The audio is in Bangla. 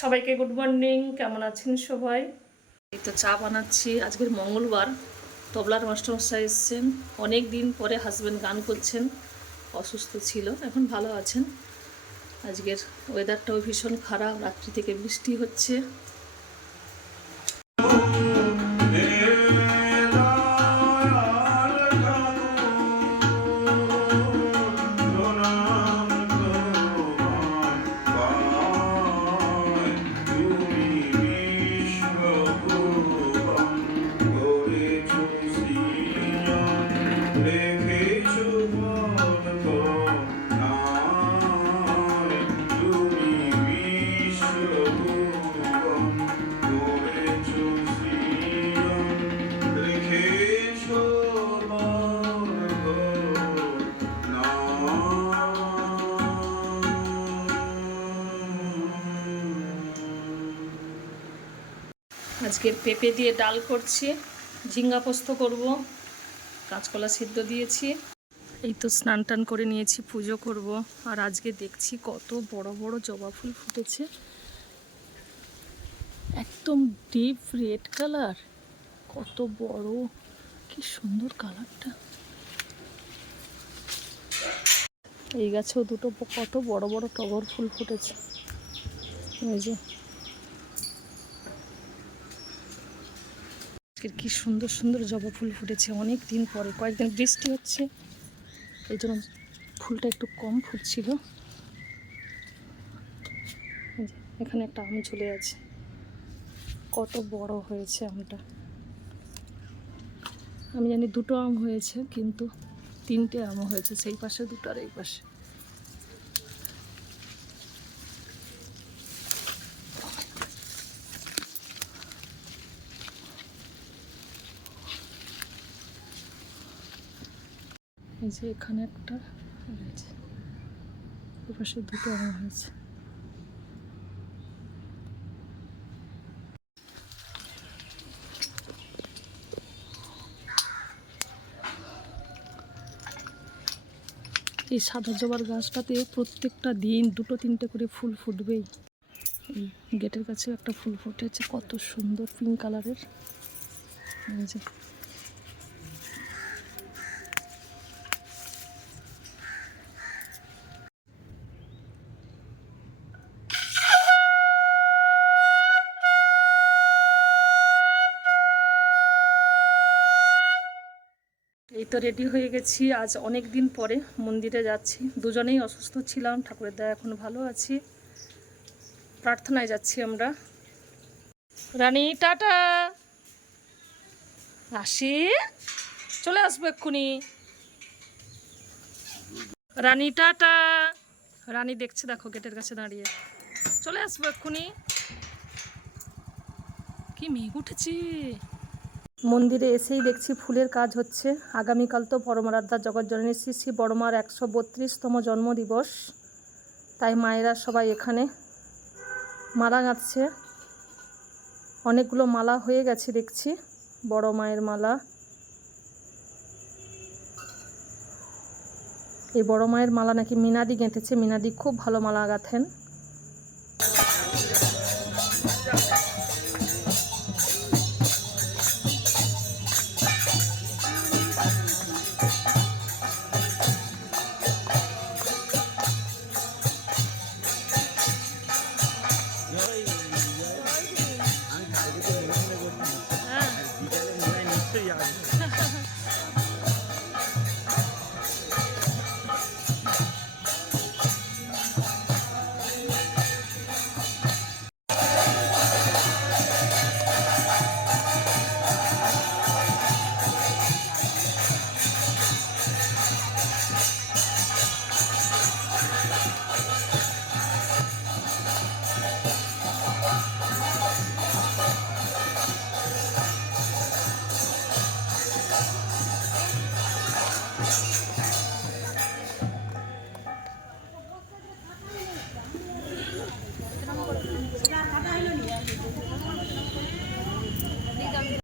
সবাইকে গুড মর্নিং। কেমন আছেন সবাই? এই তো চা বানাচ্ছি। আজকের মঙ্গলবার, তবলার মাস্টারমশাই এসেছেন। অনেক দিন পরে হাজব্যান্ড গান করছেন, অসুস্থ ছিল, এখন ভালো আছেন। আজকের ওয়েদারটাও ভীষণ খারাপ, রাত্রি থেকে বৃষ্টি হচ্ছে। আজকের পেঁপে দিয়ে ডাল করছি, ঝিঙ্গা পোস্ত করব, কাঁচকলা সিদ্ধ দিয়েছি। এই তো স্নান টান করে নিয়েছি, পুজো করব। আর আজকে দেখছি কত বড় বড় জবা ফুল ফুটেছে, একদম ডিপ রেড কালার, কত বড়, কি সুন্দর কালারটা। এই গাছেও দুটো কত বড় বড় টগর ফুল ফুটেছে। এই যে কি সুন্দর সুন্দর জবা ফুল ফুটেছে অনেক দিন পরে। কয়েকদিন বৃষ্টি হচ্ছে, এই জন্য ফুলটা একটু কম ফুটছিল। এখানে একটা আম ঝুলে আছে, কত বড় হয়েছে আমটা। আমি জানি দুটো আম হয়েছে, কিন্তু তিনটে আম হয়েছে, সেই পাশে দুটো আর এই পাশে। এই যে এখানে একটা, এই পাশে দুটো আম হয়েছে। এই সাদা জবার গাছটাতে প্রত্যেকটা দিন দুটো তিনটে করে ফুল ফুটবেই। এই গেটের কাছে একটা ফুল ফুটেছে, কত সুন্দর পিঙ্ক কালারের। এই যে এই তো রেডি হয়ে গেছি। আজ অনেক দিন পরে মন্দিরে যাচ্ছি, দুজনেই অসুস্থ ছিলাম, ঠাকুরের দয়া এখন ভালো আছি। প্রার্থনায় যাচ্ছি আমরা। রানী টাটা, আসি, চলে আসবো এক্ষুনি। রানী টাটা। রানী দেখছে, দেখো গেটের কাছে দাঁড়িয়ে, চলে আসবো এক্ষুনি। কি মেঘ উঠেছে। মন্দিরে এসেই দেখছি ফুলের কাজ হচ্ছে। আগামীকাল তো পরমারাধ্যা জগৎজননী শ্রী শ্রী বড়মার 132তম জন্মদিবস, তাই মায়েরা সবাই এখানে মালা গাঁথছে। অনেকগুলো মালা হয়ে গেছে দেখছি, বড় মায়ের মালা। এই বড় মায়ের মালা নাকি মিনাদি গেঁথেছে, মিনাদি খুব ভালো মালা গাঁথেন।